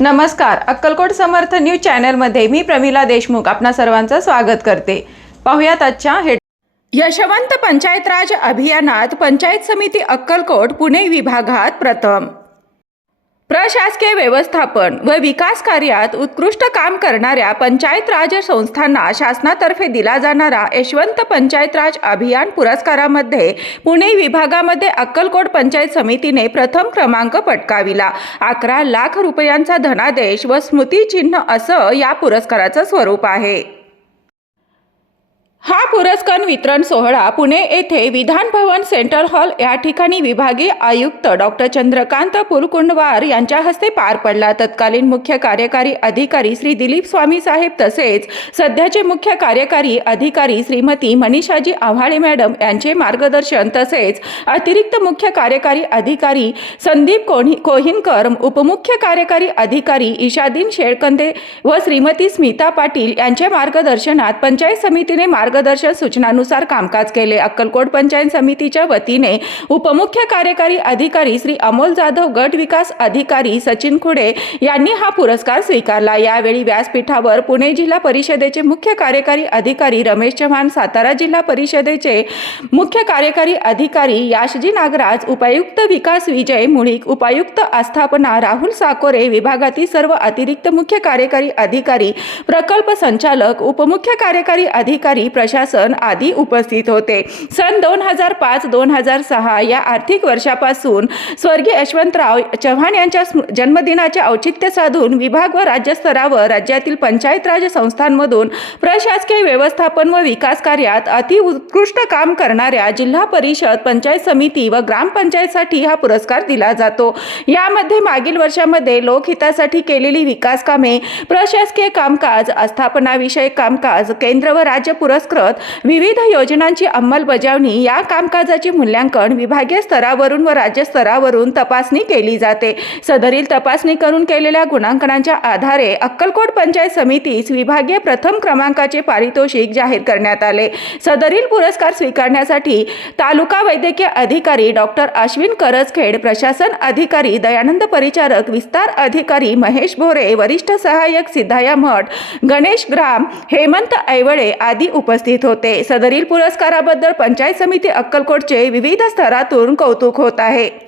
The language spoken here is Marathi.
नमस्कार. अक्कलकोट समर्थ न्यूज चॅनलमध्ये मी प्रमिला देशमुख आपणा सर्वांचं स्वागत करते. पाहुयात आजच्या हेड यशवंत पंचायत राज अभियानात पंचायत समिती अक्कलकोट पुणे विभागात प्रथम. प्रशासकीय व्यवस्थापन व विकास कार्यात उत्कृष्ट काम करणाऱ्या पंचायत राज संस्थांना शासनातर्फे दिला जाणारा यशवंत पंचायत राज अभियान पुरस्कारामध्ये पुणे विभागामध्ये अक्कलकोट पंचायत समितीने प्रथम क्रमांक पटकाविला. अकरा लाख रुपयांचा धनादेश व स्मृतिचिन्ह असं या पुरस्काराचं स्वरूप आहे. पुरस्कार वितरण सोहळा पुणे येथे विधान भवन सेंट्रल हॉल या ठिकाणी विभागीय आयुक्त डॉक्टर चंद्रकांत पुलकुंडवार यांच्या हस्ते पार पडला. तत्कालीन मुख्य कार्यकारी अधिकारी श्री दिलीप स्वामी साहेब तसेच सध्याचे मुख्य कार्यकारी अधिकारी श्रीमती मनीषाजी आव्हाळे मॅडम यांचे मार्गदर्शन तसेच अतिरिक्त मुख्य कार्यकारी अधिकारी संदीप कोणी कोहिनकर उपमुख्य कार्यकारी अधिकारी ईशादीन शेळकंदे व श्रीमती स्मिता पाटील यांच्या मार्गदर्शनात पंचायत समितीने मार्गदर्शन सूचनानुसार कामकाज केले. अक्कलकोट पंचायत समितीच्या वतीने उपमुख्य कार्यकारी अधिकारी श्री अमोल जाधव गट विकास अधिकारी सचिन खुडे यांनी हा पुरस्कार स्वीकारला. यावेळी व्यासपीठावर पुणे जिल्हा परिषदेचे मुख्य कार्यकारी अधिकारी रमेश चव्हाण सातारा जिल्हा परिषदेचे मुख्य कार्यकारी अधिकारी याशजी नागराज उपायुक्त विकास विजय मुळीक उपायुक्त आस्थापना राहुल साकोरे विभागातील सर्व अतिरिक्त मुख्य कार्यकारी अधिकारी प्रकल्प संचालक उपमुख्य कार्यकारी अधिकारी प्रशासन आदी उपस्थित होते. सन दोन हजार पाच दोन हजार सहा या आर्थिक वर्षापासून स्वर्गीय यशवंतराव चव्हाण यांच्या जन्मदिनाचे औचित्य साधून विभाग व राज्यस्तरावर राज्यातील पंचायत राज संस्थांमधून प्रशासकीय व्यवस्थापन व विकास कार्यात अति उत्कृष्ट काम करणाऱ्या जिल्हा परिषद पंचायत समिती व ग्रामपंचायतसाठी हा पुरस्कार दिला जातो. यामध्ये मागील वर्षामध्ये लोकहितासाठी केलेली विकास कामे प्रशासकीय कामकाज आस्थापनाविषयक कामकाज केंद्र व राज्य पुरस्कृत विविध योजनांची अंमलबजावणी या कामकाजाचे मूल्यांकन विभागीय स्तरावरून व राज्य स्तरावरून तपासणी केली जाते. सदरील तपासणी करून केलेल्या गुणांकनांच्या आधारे अक्कलकोट पंचायत समितीस विभागीय प्रथम क्रमांकाचे पारितोषिक जाहीर करण्यात आले. सदरील पुरस्कार स्वीकारण्यासाठी तालुका वैद्यकीय अधिकारी डॉक्टर अश्विन करजखेड प्रशासन अधिकारी दयानंद परिचारक विस्तार अधिकारी महेश भोरे वरिष्ठ सहाय्यक सिद्धाया मठ गणेश ग्राम हेमंत ऐवळे आदी उपस्थित होते. सदरील पुरस्काराबद्दल पंचायत समिती अक्कलकोटचे विविध स्तरातून कौतुक होत आहे.